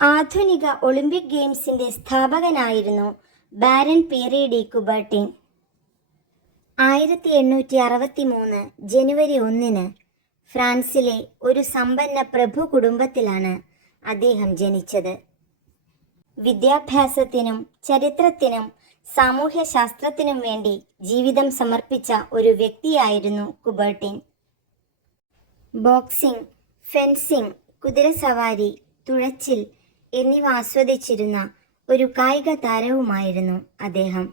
ആധുനിക ഒളിമ്പിക് ഗെയിംസിന്റെ സ്ഥാപകനായിരുന്നു baron പീറി D Coubertin. 1863 ജനുവരി 1 ഫ്രാൻസിലെ ഒരു സമ്പന്ന പ്രഭു കുടുംബത്തിലാണ് അദ്ദേഹം ജനിച്ചത്. വിദ്യാഭ്യാസത്തിനും ചരിത്രത്തിനും സാമൂഹ്യശാസ്ത്രത്തിനും വേണ്ടി ജീവിതം സമർപ്പിച്ച ഒരു വ്യക്തിയായിരുന്നു കുബർട്ടിൻ. ബോക്സിംഗ്, ഫെൻസിംഗ്, കുതിരസവാരി, തുഴച്ചിൽ എന്നിവ ആസ്വദിച്ചിരുന്ന ഒരു കായിക താരവുമായിരുന്നു അദ്ദേഹം.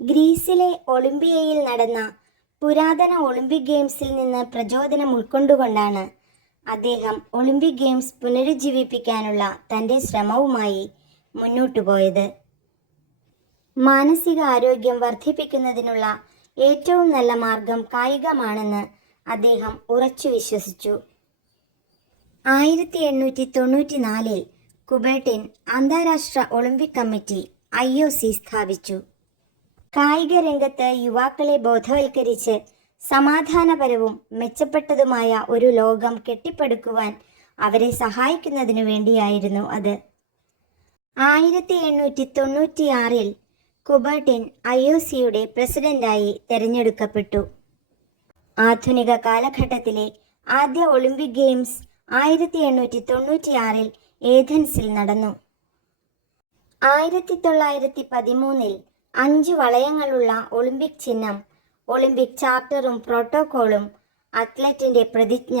ഗ്രീസിലെ ഒളിമ്പിയയിൽ നടന്ന പുരാതന ഒളിമ്പിക് ഗെയിംസിൽ നിന്ന് പ്രചോദനം ഉൾക്കൊണ്ടുകൊണ്ടാണ് അദ്ദേഹം ഒളിമ്പിക് ഗെയിംസ് പുനരുജ്ജീവിപ്പിക്കാനുള്ള തൻ്റെ ശ്രമവുമായി മുന്നോട്ടുപോയത്. മാനസിക ആരോഗ്യം വർദ്ധിപ്പിക്കുന്നതിനുള്ള ഏറ്റവും നല്ല മാർഗം കായികമാണെന്ന് അദ്ദേഹം ഉറച്ചു വിശ്വസിച്ചു. 1894 കുബർട്ടിൻ അന്താരാഷ്ട്ര ഒളിമ്പിക് കമ്മിറ്റി IOC സ്ഥാപിച്ചു. കായിക രംഗത്ത് യുവാക്കളെ ബോധവൽക്കരിച്ച് സമാധാനപരവും മെച്ചപ്പെട്ടതുമായ ഒരു ലോകം കെട്ടിപ്പടുക്കുവാൻ അവരെ സഹായിക്കുന്നതിനു വേണ്ടിയായിരുന്നു അത്. 1896 കുബർട്ടിൻ IOCയുടെ പ്രസിഡന്റായി തെരഞ്ഞെടുക്കപ്പെട്ടു. ആധുനിക കാലഘട്ടത്തിലെ ആദ്യ ഒളിമ്പിക് ഗെയിംസ് 1896 ഏഥൻസിൽ നടന്നു. 1913 5 വളയങ്ങളുള്ള ഒളിമ്പിക് ചിഹ്നം, ഒളിമ്പിക് ചാർട്ടറും പ്രോട്ടോക്കോളും, അത്ലറ്റിന്റെ പ്രതിജ്ഞ,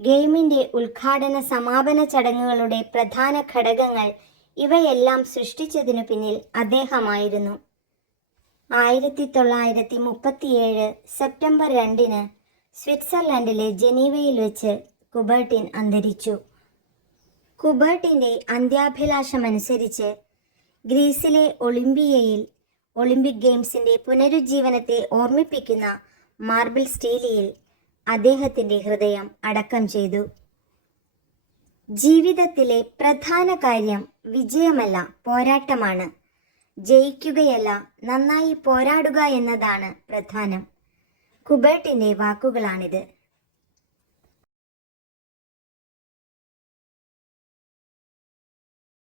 ഗെയിമിന്റെ ഉദ്ഘാടന സമാപന ചടങ്ങുകളുടെ പ്രധാന ഘടകങ്ങൾ ഇവയെല്ലാം സൃഷ്ടിച്ചതിനു പിന്നിൽ അദ്ദേഹമായിരുന്നു. 1937 സെപ്റ്റംബർ 2 സ്വിറ്റ്സർലൻഡിലെ ജനീവയിൽ വെച്ച് കുബർട്ടിൻ അന്തരിച്ചു. കുബർട്ടിന്റെ അന്ത്യാഭിലാഷമനുസരിച്ച് ഗ്രീസിലെ ഒളിമ്പിയയിൽ ഒളിമ്പിക് ഗെയിംസിന്റെ പുനരുജ്ജീവനത്തെ ഓർമ്മിപ്പിക്കുന്ന മാർബിൾ സ്റ്റീലിയിൽ അദ്ദേഹത്തിന്റെ ഹൃദയം അടക്കം ചെയ്തു. ജീവിതത്തിലെ പ്രധാന കാര്യം വിജയമല്ല, പോരാട്ടമാണ്. ജയിക്കുകയല്ല, നന്നായി പോരാടുക എന്നതാണ് പ്രധാനം. കുബർട്ടിന്റെ വാക്കുകളാണിത്.